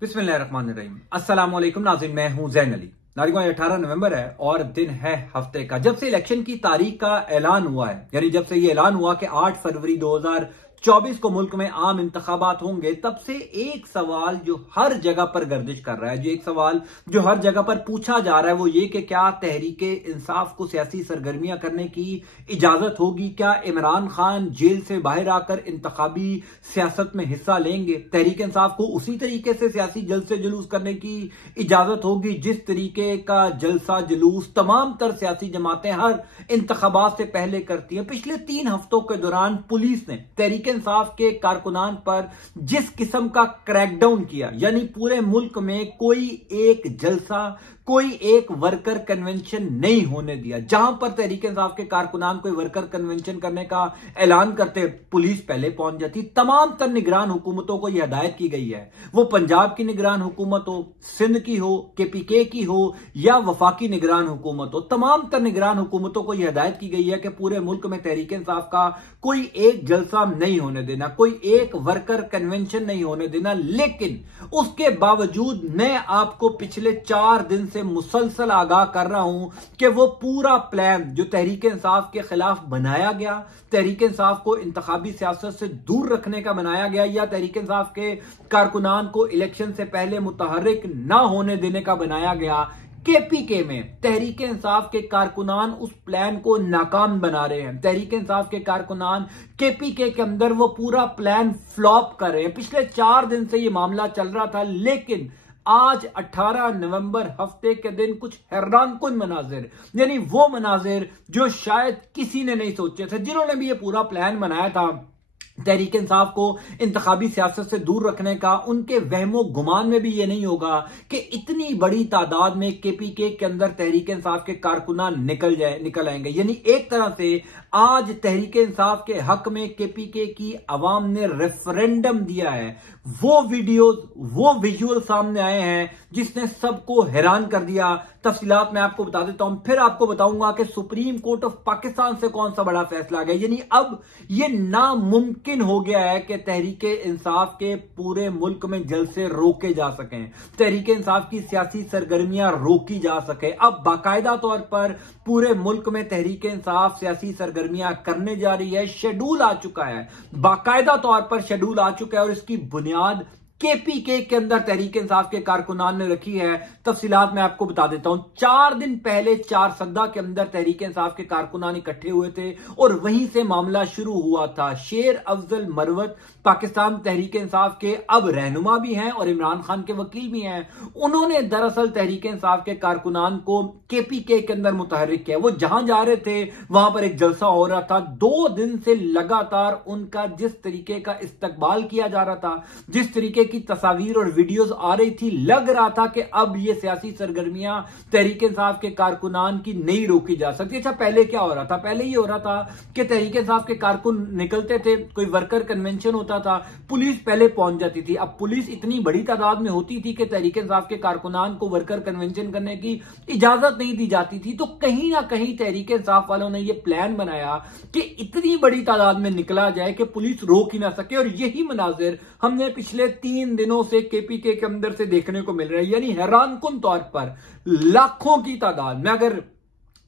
बिस्मिल्लाहिर्रहमानिर्रहीम। अस्सलाम वालेकुम नाज़रीन, मैं हूं ज़ैन अली। नाज़रीन, 18 नवंबर है और दिन है हफ्ते का जब से इलेक्शन की तारीख का ऐलान हुआ है, यानी जब से ये ऐलान हुआ कि 8 फरवरी 2024 को मुल्क में आम इंतखाबात होंगे, तब से एक सवाल जो हर जगह पर गर्दिश कर रहा है, जो एक सवाल जो हर जगह पर पूछा जा रहा है, वो ये कि क्या तहरीके इंसाफ को सियासी सरगर्मियां करने की इजाजत होगी? क्या इमरान खान जेल से बाहर आकर इंतखाबी सियासत में हिस्सा लेंगे? तहरीक इंसाफ को उसी तरीके से सियासी जलसे जुलूस करने की इजाजत होगी जिस तरीके का जलसा जुलूस तमाम तर सियासी जमातें हर इंतखाबात से पहले करती हैं? पिछले 3 हफ्तों के दौरान पुलिस ने तहरीक इंसाफ के कारकुनान पर जिस किस्म का क्रैकडाउन किया, यानी पूरे मुल्क में कोई एक जलसा, कोई एक वर्कर कन्वेंशन नहीं होने दिया। जहां पर तहरीक इंसाफ के कारकुनान कोई वर्कर कन्वेंशन करने का ऐलान करते, पुलिस पहले पहुंच जाती। तमाम तर निगरान हुकूमतों को यह हिदायत की गई है, वो पंजाब की निगरान हुकूमत हो, सिंध की हो, केपीके की हो या वफाकी निगरान हुकूमत हो, तमाम तर निगरान हुकूमतों को यह हिदायत की गई है कि पूरे मुल्क में तहरीक इंसाफ का कोई एक जलसा नहीं होने देना, कोई एक वर्कर कन्वेंशन नहीं होने देना। लेकिन उसके बावजूद मैं आपको पिछले 4 दिन से मुसलसल आगाह कर रहा हूं कि वो पूरा प्लान जो तहरीक इंसाफ के खिलाफ बनाया गया, तहरीक इंसाफ को इंतखाबी सियासत से दूर रखने का बनाया गया, या तहरीक इंसाफ के कारकुनान को इलेक्शन से पहले मुतहर्रिक ना होने देने का बनाया गया, केपीके में तहरीक इंसाफ के कारकुनान उस प्लान को नाकाम बना रहे हैं। तहरीक इंसाफ के कारकुनान केपीके के अंदर वो पूरा प्लान फ्लॉप कर रहे हैं। पिछले 4 दिन से ये मामला चल रहा था, लेकिन आज 18 नवंबर हफ्ते के दिन कुछ हैरानकुन मनाजिर, यानी वो मनाजिर जो शायद किसी ने नहीं सोचे थे, जिन्होंने भी ये पूरा प्लान बनाया था तहरीक इंसाफ को इंतखाबी सियासत से दूर रखने का, उनके वहमो गुमान में भी ये नहीं होगा कि इतनी बड़ी तादाद में केपीके के अंदर तहरीक इंसाफ के कारकुनान निकल आएंगे। यानी एक तरह से आज तहरीक इंसाफ के हक में केपीके की आवाम ने रेफरेंडम दिया है। वो वीडियोस, वो विजुअल सामने आए हैं जिसने सबको हैरान कर दिया। तफसीलात मैं आपको बता देता हूं, फिर आपको बताऊंगा कि सुप्रीम कोर्ट ऑफ पाकिस्तान से कौन सा बड़ा फैसला आ गया। यानी अब यह नामुमकिन हो गया है कि तहरीक इंसाफ के पूरे मुल्क में जलसे रोके जा सकें, तहरीक इंसाफ की सियासी सरगर्मियां रोकी जा सके। अब बाकायदा तौर पर पूरे मुल्क में तहरीक इंसाफ सियासी सरगर्मियां करने जा रही है। शेड्यूल आ चुका है, बाकायदा तौर पर शेड्यूल आ चुका है, और इसकी बुनियाद केपीके के अंदर तहरीक इंसाफ के कारकुनान ने रखी है। तफसीलात मैं आपको बता देता हूं। 4 दिन पहले 4 सद्दा के अंदर तहरीक इंसाफ के कारकुनान इकट्ठे हुए थे और वहीं से मामला शुरू हुआ था। शेर अफजल मरवत पाकिस्तान तहरीक इंसाफ के अब रहनुमा भी हैं और इमरान खान के वकील भी हैं। उन्होंने दरअसल तहरीक इंसाफ के कारकुनान को केपीके के अंदर मुतहर्रिक किया। वो जहां जा रहे थे वहां पर एक जलसा हो रहा था। 2 दिन से लगातार उनका जिस तरीके का इस्तकबाल किया जा रहा था, जिस तरीके की तस्वीर और वीडियोस आ रही थी, लग रहा था कि अब ये सियासी सरगर्मियां तहरीक इंसाफ के कारकुनान की नहीं रोकी जा सकती। अच्छा, पहले क्या हो रहा था? पहले ये हो रहा था कि तहरीक इंसाफ के कारकुन निकलते थे, कोई वर्कर कन्वेंशन होता था, पुलिस पहले पहुंच जाती थी। अब पुलिस इतनी बड़ी तादाद में होती थी कि तहरीक इंसाफ के कारकुनान को वर्कर कन्वेंशन करने की इजाजत नहीं दी जाती थी। तो कहीं ना कहीं तहरीक इंसाफ वालों ने यह प्लान बनाया कि इतनी बड़ी तादाद में निकला जाए कि पुलिस रोक ही ना सके, और यही मनाजिर हमने पिछले 3 दिनों से केपीके के अंदर से देखने को मिल रहा है। यानी हैरानकुन तौर पर लाखों की तादाद में, अगर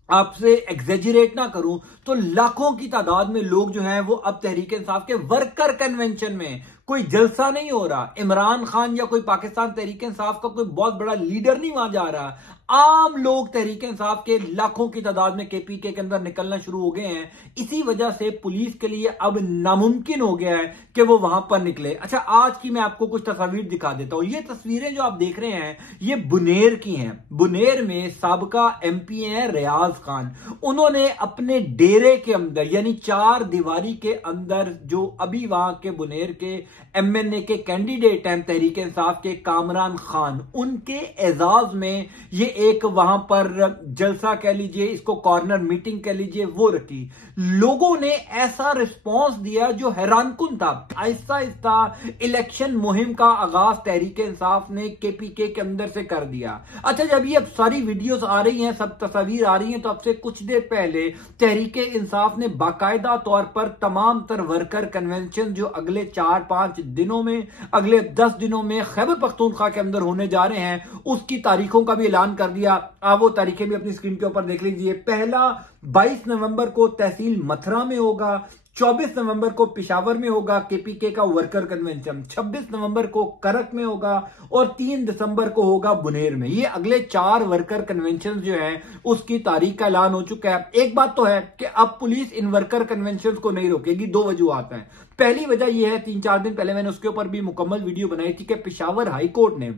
आपसे एग्जेजरेट ना करूं तो लाखों की तादाद में लोग जो हैं वो अब तहरीक इंसाफ के वर्कर कन्वेंशन में, कोई जलसा नहीं हो रहा, इमरान खान या कोई पाकिस्तान तहरीक इंसाफ का कोई बहुत बड़ा लीडर नहीं वहां जा रहा, आम लोग तहरीक इंसाफ के लाखों की तादाद में केपीके के अंदर निकलना शुरू हो गए हैं। इसी वजह से पुलिस के लिए अब नामुमकिन हो गया है कि वो वहां पर निकले। अच्छा, आज की मैं आपको कुछ तस्वीर दिखा देता हूं। ये तस्वीरें जो आप देख रहे हैं ये बुनेर की हैं। बुनेर में साबका एमपी हैं रियाज खान। उन्होंने अपने डेरे के अंदर, यानी 4 दीवारी के अंदर, जो अभी वहां के बुनेर के एमएनए के कैंडिडेट हैं तहरीक इंसाफ के कामरान खान, उनके एजाज में ये एक वहां पर जलसा कह लीजिए, इसको कॉर्नर मीटिंग कह लीजिए, वो रखी। लोगों ने ऐसा रिस्पांस दिया जो हैरानकुन था। आहिस्ता आहिस्ता इलेक्शन मुहिम का आगाज तहरीक इंसाफ ने केपीके के अंदर से कर दिया। अच्छा, जब ये अब सारी वीडियोस आ रही हैं, सब तस्वीर आ रही हैं, तो अब से कुछ देर पहले तहरीक इंसाफ ने बाकायदा तौर पर तमाम तर वर्कर कन्वेंशन जो अगले 4-5 5 दिनों में, अगले 10 दिनों में खैबर पख्तूनख्वा के अंदर होने जा रहे हैं, उसकी तारीखों का भी ऐलान कर दिया। आप वो तारीखें भी अपनी स्क्रीन के ऊपर देख लीजिए। पहला 22 नवंबर को तहसील मथुरा में होगा, 24 नवंबर को पिशावर में होगा केपीके का वर्कर कन्वेंशन, 26 नवंबर को करक में होगा और 3 दिसंबर को होगा बुनेर में। ये अगले 4 वर्कर कन्वेंशन जो है उसकी तारीख का ऐलान हो चुका है। एक बात तो है कि अब पुलिस इन वर्कर कन्वेंशन को नहीं रोकेगी। 2 वजूहात हैं। पहली वजह यह है, 3-4 दिन पहले मैंने उसके ऊपर भी मुकम्मल वीडियो बनाई थी कि पिशावर हाई कोर्ट ने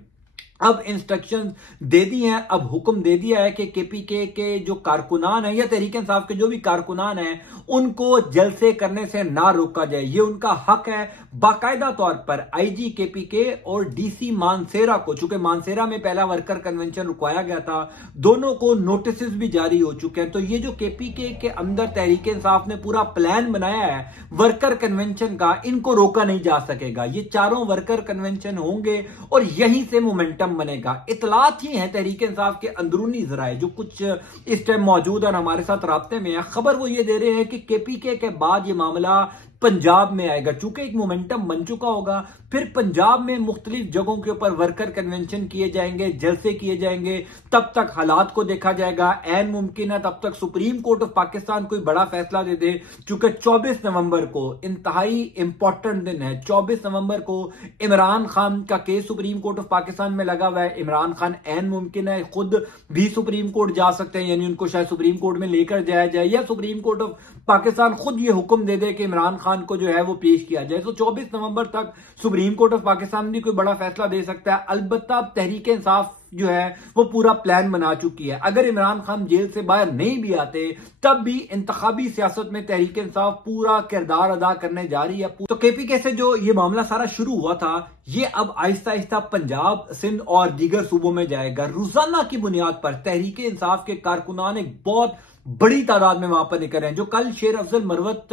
अब इंस्ट्रक्शंस दे दी हैं, अब हुक्म दे दिया है कि केपीके के जो कारकुनान है या तहरीक इंसाफ के जो भी कारकुनान हैं उनको जलसे करने से ना रोका जाए। ये उनका हक है। बाकायदा तौर पर आईजी केपीके और डीसी मानसेरा को, चूंकि मानसेरा में पहला वर्कर कन्वेंशन रुकवाया गया था, दोनों को नोटिस भी जारी हो चुके हैं। तो ये जो केपीके के अंदर तहरीक इंसाफ ने पूरा प्लान बनाया है वर्कर कन्वेंशन का, इनको रोका नहीं जा सकेगा। ये चारों वर्कर कन्वेंशन होंगे और यहीं से मोमेंटम बनेगा। इतलात ही है तहरीक इंसाफ के अंदरूनी जराए जो कुछ इस टाइम मौजूद और हमारे साथ राब्ते में है। खबर वो ये दे रहे हैं कि केपीके के बाद ये मामला पंजाब में आएगा। चूंकि एक मोमेंटम बन चुका होगा, फिर पंजाब में मुख्तलिफ जगहों के ऊपर वर्कर कन्वेंशन किए जाएंगे, जलसे किए जाएंगे। तब तक हालात को देखा जाएगा। ऐन मुमकिन है तब तक सुप्रीम कोर्ट ऑफ पाकिस्तान कोई बड़ा फैसला दे दे। चूंकि 24 नवंबर को इंतहाई इंपॉर्टेंट दिन है। 24 नवंबर को इमरान खान का case supreme court of Pakistan में लगा हुआ है। इमरान खान ऐन मुमकिन है खुद भी सुप्रीम कोर्ट जा सकते हैं, यानी उनको शायद सुप्रीम कोर्ट में लेकर जाया जाए या सुप्रीम कोर्ट ऑफ पाकिस्तान खुद ये हुक्म दे दे कि इमरान खान को जो है वो पेश किया जाए। तो 24 नवंबर तक सुप्रीम कोर्ट ऑफ पाकिस्तान भी कोई बड़ा फैसला दे सकता है। अलबत्ता तहरीक इंसाफ जो है वो पूरा प्लान बना चुकी है। अगर इमरान खान जेल से बाहर नहीं भी आते तब भी इंतखाबी सियासत में तहरीक इंसाफ पूरा किरदार अदा करने जा रही है। तो केपीके से जो ये मामला सारा शुरू हुआ था, ये अब आहिस्ता आहिस्ता पंजाब, सिंध और दीगर सूबों में जाएगा। रोजाना की बुनियाद पर तहरीक इंसाफ के कारकुनान एक बहुत बड़ी तादाद में वहां पर निकल रहे हैं। जो कल शेर अफजल मरवत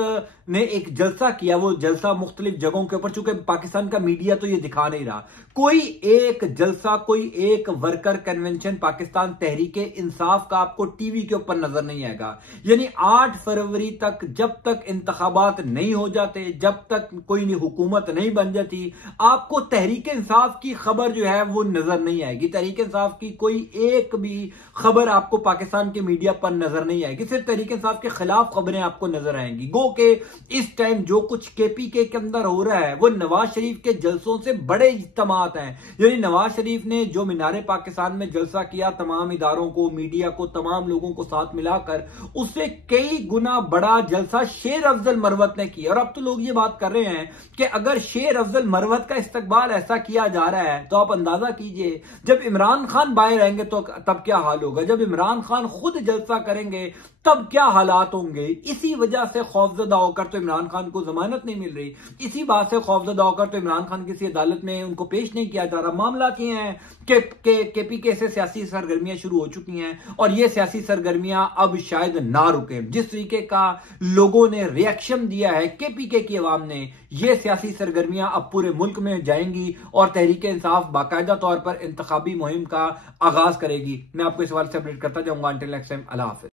ने एक जलसा किया, वो जलसा मुख्तलिफ जगहों के ऊपर, चूंकि पाकिस्तान का मीडिया तो ये दिखा नहीं रहा, कोई एक जलसा, कोई एक वर्कर कन्वेंशन पाकिस्तान तहरीक इंसाफ का आपको टीवी के ऊपर नजर नहीं आएगा। यानी 8 फरवरी तक जब तक इंतखाबात नहीं हो जाते, जब तक कोई हुकूमत नहीं बन जाती, आपको तहरीक इंसाफ की खबर जो है वो नजर नहीं आएगी। तहरीक इंसाफ की कोई एक भी खबर आपको पाकिस्तान के मीडिया पर नजर नहीं आएगी। सिर्फ तहरीक इंसाफ के खिलाफ खबरें आपको नजर आएंगी। गो के इस टाइम जो कुछ केपीके के अंदर हो रहा है वो नवाज शरीफ के जलसों से बड़े इज्तिमात हैं। यानी नवाज शरीफ ने जो मीनारे पाकिस्तान में जलसा किया, तमाम इदारों को, मीडिया को, तमाम लोगों को साथ मिलाकर, उससे कई गुना बड़ा जलसा शेर अफजल मरवत ने किया। और अब तो लोग ये बात कर रहे हैं कि अगर शेर अफजल मरवत का इस्तकबाल ऐसा किया जा रहा है तो आप अंदाजा कीजिए जब इमरान खान बाहर आएंगे तो तब क्या हाल होगा। जब इमरान खान खुद जलसा करेंगे तब क्या हालात होंगे। इसी वजह से खौफजदा होकर तो इमरान खान को जमानत नहीं मिल रही, इसी बात से खौफजदा होकर तो इमरान खान किसी अदालत में उनको पेश नहीं किया जा रहा। मामला ये है कि केपीके से सियासी सरगर्मियां शुरू हो चुकी हैं और ये सियासी सरगर्मियां अब शायद ना रुके। जिस तरीके का लोगों ने रिएक्शन दिया है केपीके की आवाम ने, ये सियासी सरगर्मियां अब पूरे मुल्क में जाएंगी और तहरीक इंसाफ बाकायदा तौर पर इंतखाबी मुहिम का आगाज करेगी। मैं आपको इस सवाल से अपडेट करता जाऊंगा। अंटिल नेक्स्ट टाइम, अल्लाह हाफिज।